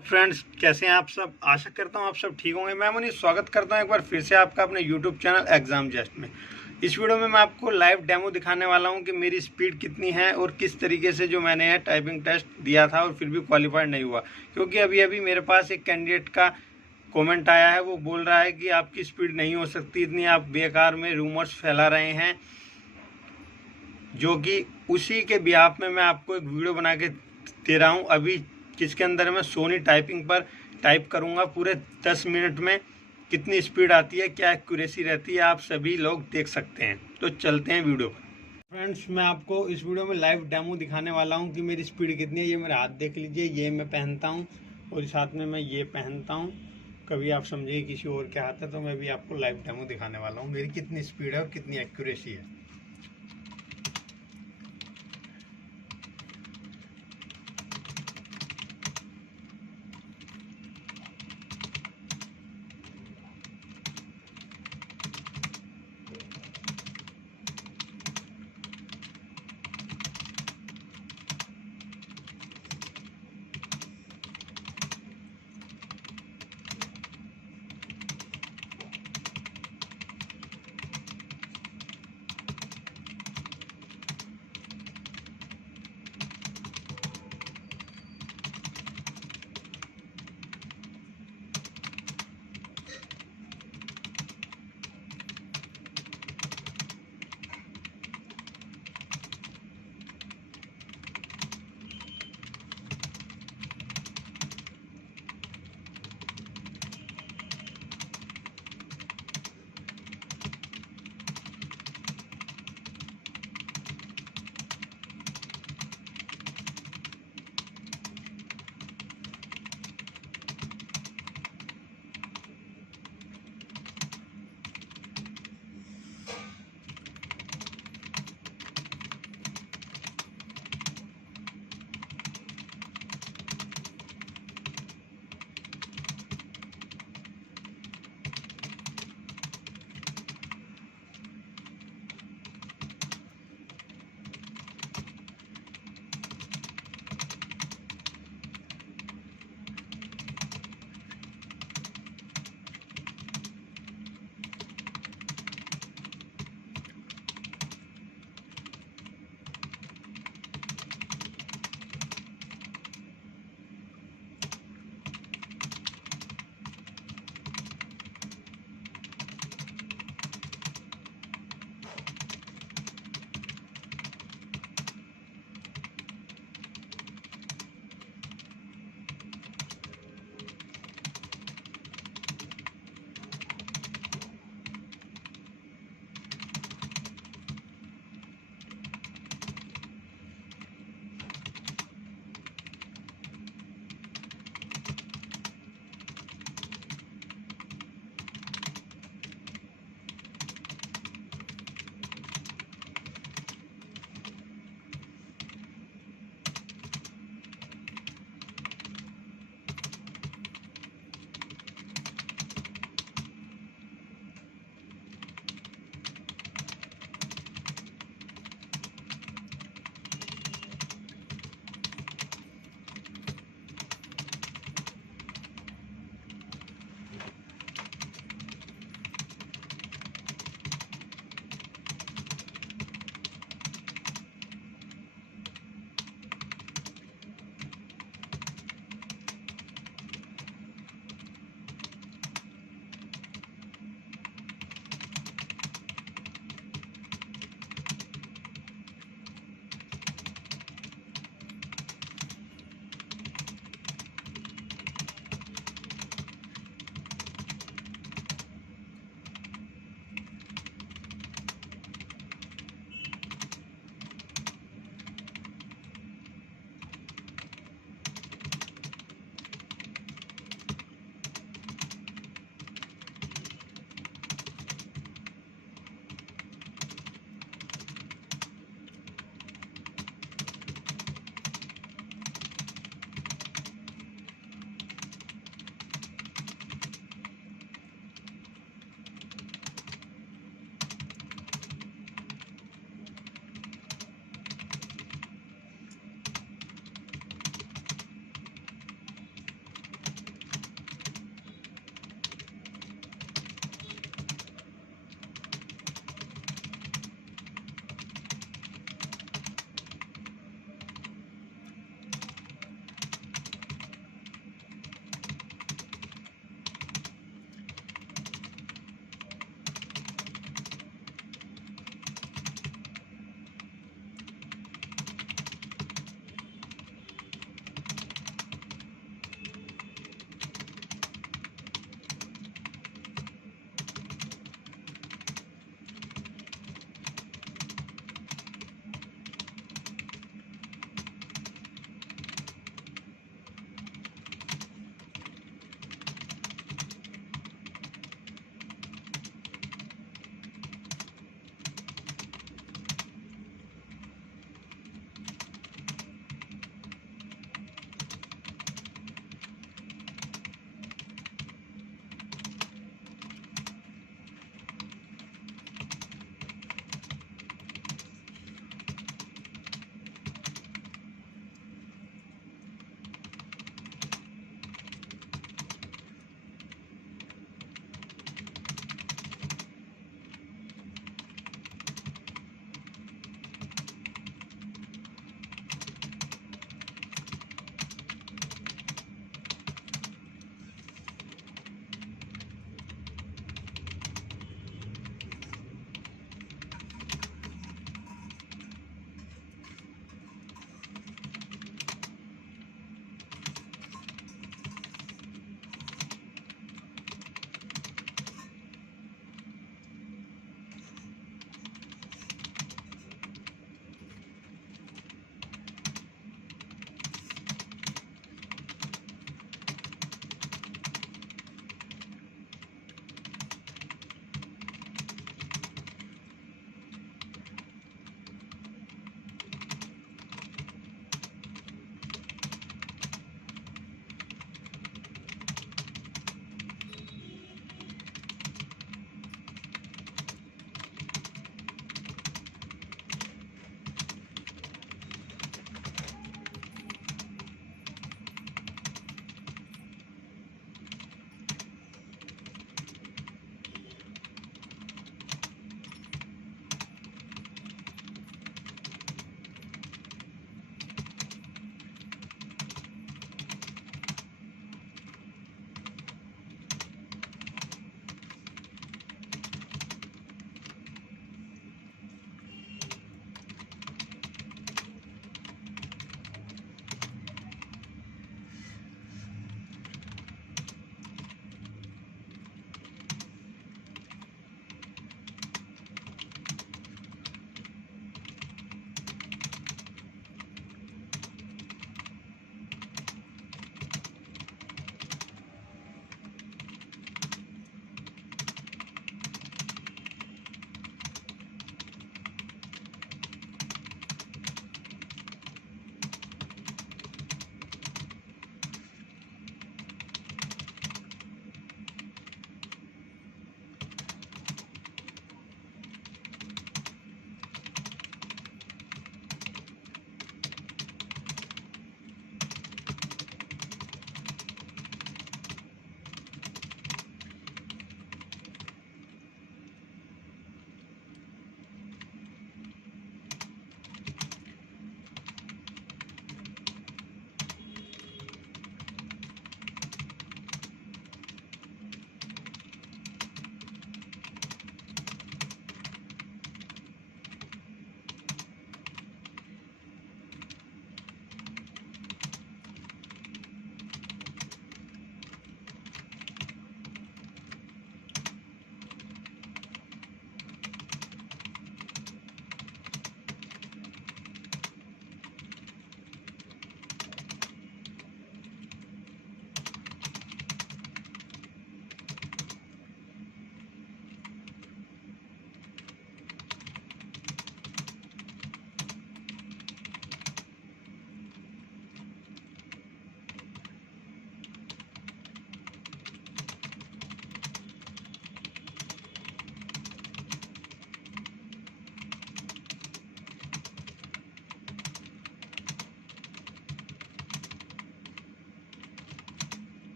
Friends, कैसे हैं आप सब। आशा करता हूं आप सब ठीक होंगे। मैं मनीष स्वागत करता हूं एक बार फिर से आपका अपने यूट्यूब चैनल एग्जाम जस्ट में। इस वीडियो में मैं आपको लाइव डेमो दिखाने वाला हूं कि मेरी स्पीड कितनी है और किस तरीके से जो मैंने टाइपिंग टेस्ट दिया था और फिर भी क्वालिफाइड नहीं हुआ। क्योंकि अभी अभी मेरे पास एक कैंडिडेट का कमेंट आया है, वो बोल रहा है कि आपकी स्पीड नहीं हो सकती इतनी, आप बेकार में रूमर्स फैला रहे हैं। जो कि उसी के बिहाफ में मैं आपको एक वीडियो बना के दे रहा हूँ अभी, जिसके अंदर मैं सोनी टाइपिंग पर टाइप करूँगा पूरे 10 मिनट में कितनी स्पीड आती है, क्या एक्यूरेसी रहती है, आप सभी लोग देख सकते हैं। तो चलते हैं वीडियो पर। फ्रेंड्स, मैं आपको इस वीडियो में लाइव डेमो दिखाने वाला हूँ कि मेरी स्पीड कितनी है। ये मेरा हाथ देख लीजिए, ये मैं पहनता हूँ और साथ में मैं ये पहनता हूँ। कभी आप समझिए किसी और के हाथ है, तो मैं भी आपको लाइव डेमो दिखाने वाला हूँ मेरी कितनी स्पीड है और कितनी एक्यूरेसी है।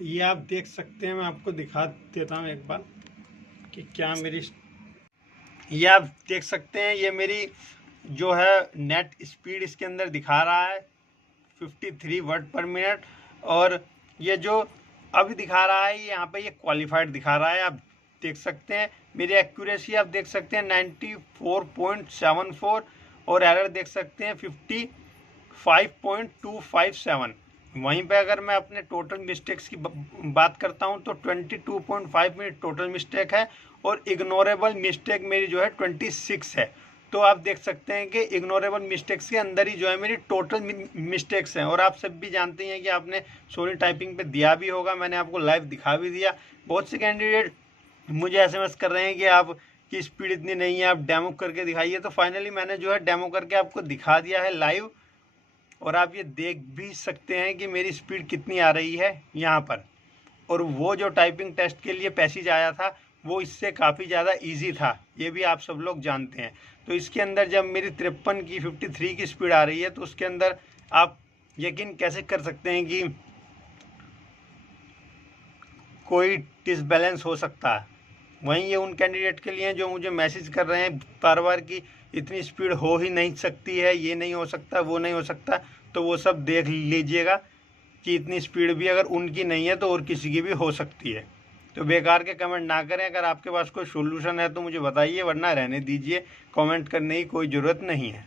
ये आप देख सकते हैं, मैं आपको दिखा देता हूँ एक बार कि क्या मेरी, ये आप देख सकते हैं, ये मेरी जो है नेट स्पीड इसके अंदर दिखा रहा है 53 वर्ड पर मिनट। और ये जो अभी दिखा रहा है यहाँ पे ये क्वालिफाइड दिखा रहा है, आप देख सकते हैं। मेरी एक्यूरेसी आप देख सकते हैं 94.74 और एरर देख सकते हैं 55.257। वहीं पे अगर मैं अपने टोटल मिस्टेक्स की बात करता हूं तो 22.5 मिनट टोटल मिस्टेक है और इग्नोरेबल मिस्टेक मेरी जो है 26 है। तो आप देख सकते हैं कि इग्नोरेबल मिस्टेक्स के अंदर ही जो है मेरी टोटल मिस्टेक्स हैं। और आप सब भी जानते हैं कि आपने सोनी टाइपिंग पे दिया भी होगा, मैंने आपको लाइव दिखा भी दिया। बहुत से कैंडिडेट मुझे एसएमएस कर रहे हैं कि आपकी स्पीड इतनी नहीं है, आप डेमो करके दिखाइए। तो फाइनली मैंने जो है डेमो करके आपको दिखा दिया है लाइव, और आप ये देख भी सकते हैं कि मेरी स्पीड कितनी आ रही है यहाँ पर। और वो जो टाइपिंग टेस्ट के लिए पैसेज आया था वो इससे काफ़ी ज़्यादा इजी था, ये भी आप सब लोग जानते हैं। तो इसके अंदर जब मेरी 53 की 53 की स्पीड आ रही है तो उसके अंदर आप यकीन कैसे कर सकते हैं कि कोई डिसबैलेंस हो सकता है। वहीं ये उन कैंडिडेट के लिए जो मुझे मैसेज कर रहे हैं बार बार कि इतनी स्पीड हो ही नहीं सकती है, ये नहीं हो सकता, वो नहीं हो सकता, तो वो सब देख लीजिएगा कि इतनी स्पीड भी अगर उनकी नहीं है तो और किसी की भी हो सकती है। तो बेकार के कमेंट ना करें, अगर आपके पास कोई सोल्यूशन है तो मुझे बताइए, वरना रहने दीजिए, कमेंट करने की कोई ज़रूरत नहीं है।